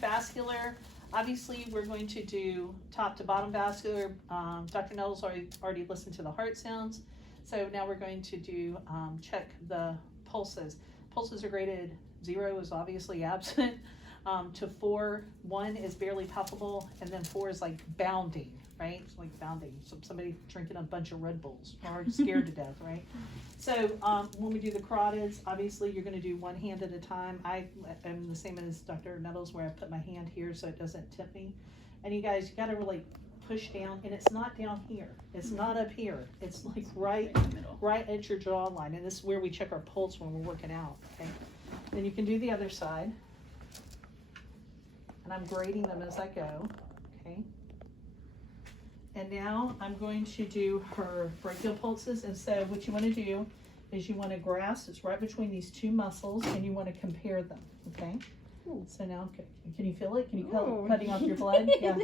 vascular. Obviously, we're going to do top to bottom vascular. Dr. Nettles already listened to the heart sounds. So now we're going to do check the pulses. Pulses are graded 0 is obviously absent to 4. 1 is barely palpable, and then 4 is like bounding, right? It's like bounding. So somebody drinking a bunch of Red Bulls or scared to death, right? So when we do the carotids, obviously you're going to do one hand at a time. I am the same as Dr. Nettles, where I put my hand here so it doesn't tip me. And you guys, you got to really push down, and it's not down here. It's not up here. It's like right in the middle, right at your jawline. And this is where we check our pulse when we're working out. Okay. Then you can do the other side. And I'm grading them as I go. Okay. And now I'm going to do her brachial pulses. And so what you want to do is you want to grasp, it's right between these two muscles, and you want to compare them. Okay. Ooh. So now, can you feel it? Can you feel it cutting off your blood? Yeah.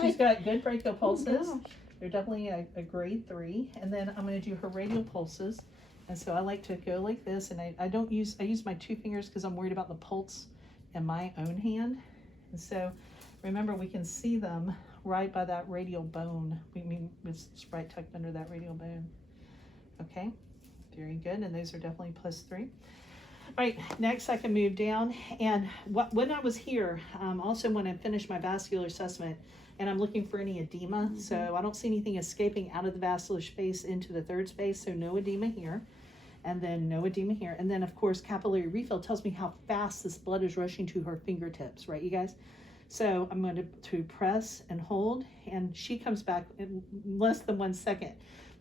She's got good brachial pulses. Oh, they're definitely a grade 3. And then I'm going to do her radial pulses. And so I like to go like this, and I use my 2 fingers because I'm worried about the pulse in my own hand. And so remember, we can see them right by that radial bone. We mean it's right tucked under that radial bone. Okay, very good. And those are definitely +3. All right, next I can move down. And when I was here, also when I finished my vascular assessment, and I'm looking for any edema, so I don't see anything escaping out of the vascular space into the third space, so no edema here, and then no edema here. And then, of course, capillary refill tells me how fast this blood is rushing to her fingertips, right, you guys? So I'm going to press and hold, and she comes back in less than 1 second.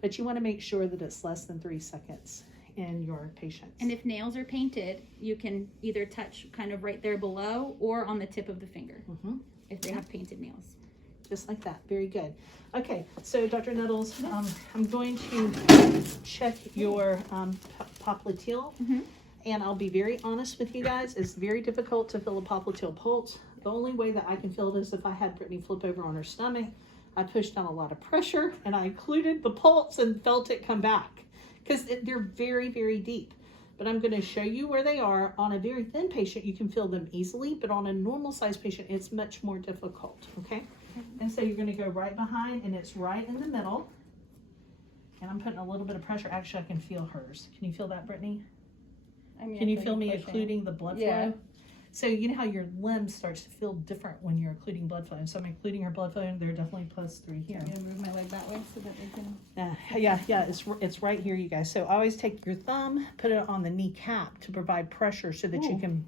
But you want to make sure that it's less than 3 seconds in your patients. And if nails are painted, you can either touch kind of right there below or on the tip of the finger if they have painted nails. Just like that. Very good. Okay, so Dr. Nettles, I'm going to check your popliteal. And I'll be very honest with you guys, it's very difficult to feel a popliteal pulse. The only way that I can feel it is if I had Brittany flip over on her stomach. I pushed down a lot of pressure, and I included the pulse and felt it come back, because they're very, very deep. But I'm going to show you where they are. On a very thin patient, you can feel them easily, but on a normal size patient, it's much more difficult, okay? And so you're going to go right behind, and it's right in the middle. And I'm putting a little bit of pressure. Actually, I can feel hers. Can you feel that, Brittany? Can you feel me occluding the blood flow? So you know how your limb starts to feel different when you're occluding blood flow. And so I'm including her blood flow, and they're definitely +3 here. I'm going to move my leg that way so that we can... Yeah, it's right here, you guys. So always take your thumb, put it on the kneecap to provide pressure so that you can...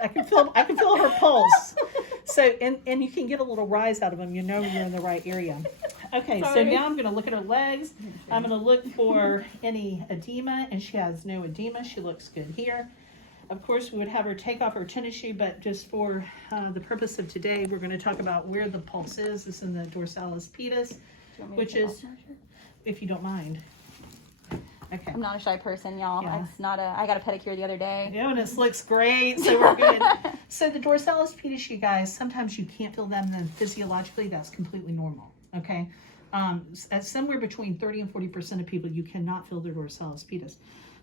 I can feel her pulse. So, and you can get a little rise out of them. You know you're in the right area. Okay, so now I'm going to look at her legs. I'm going to look for any edema, and she has no edema. She looks good here. Of course, we would have her take off her tennis shoe, but just for the purpose of today, we're going to talk about where the pulse is. It's in the Dorsalis Penis, which is, if you don't mind. Okay. I'm not a shy person, y'all. Yeah. It's not I got a pedicure the other day. Yeah, and it looks great, so we're good. So the Dorsalis Penis, you guys, sometimes you can't feel them, then physiologically that's completely normal, okay? At somewhere between 30 and 40% of people, you cannot feel their Dorsalis Penis.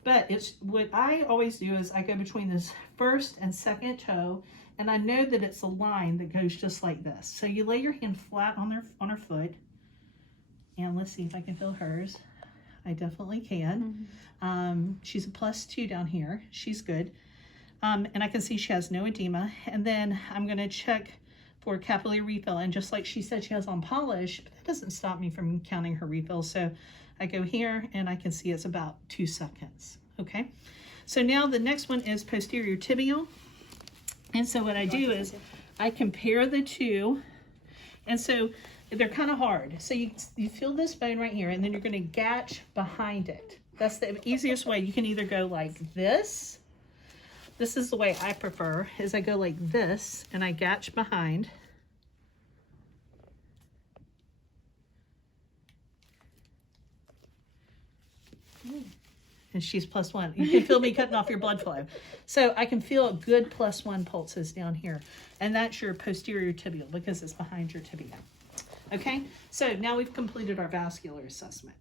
But it's what I always do is I go between this first and second toe, and I know that it's a line that goes just like this. So you lay your hand flat on her foot, and let's see if I can feel hers. I definitely can. She's a +2 down here. She's good. And I can see she has no edema. And then I'm going to check for capillary refill. And just like she said, she has on polish, but that doesn't stop me from counting her refill. So I go here, and I can see it's about 2 seconds. Okay. So now the next one is posterior tibial. And so what I do is I compare the two. And so they're kind of hard. So you feel this bone right here, and then you're going to gatch behind it. That's the easiest way. You can either go like this. This is the way I prefer, is I go like this, and I gatch behind. And she's +1. You can feel me cutting off your blood flow. So I can feel a good +1 pulses down here. And that's your posterior tibial because it's behind your tibia. Okay, so now we've completed our vascular assessment.